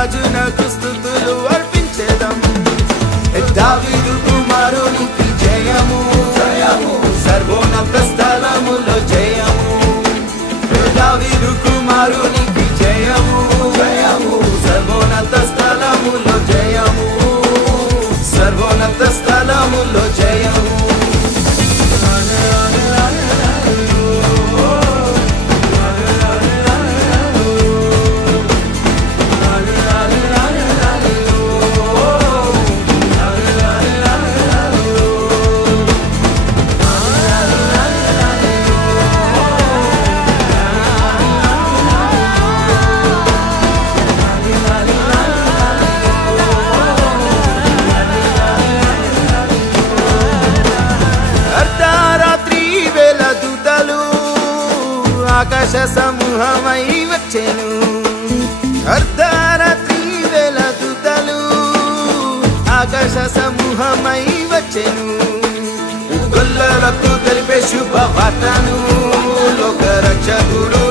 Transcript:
రాజునకు స్తుతులు అర్పించెదం దావీదు కుమారునికి జయము జయము సర్వోన్నత స్థలములో జయము దావీదు కుమారునికి జయము జయము సర్వోన్నత స్థలములో జయము సర్వోన్నత స్థలములో జయము ఆకాశ సమూహమై వచ్చెను అర్ధరాత్రి వేళ దూతలు ఆకాశ సమూహమై వచ్చెను గొల్లలకు తెలిపే శుభవార్తను లోక రక్షకుడు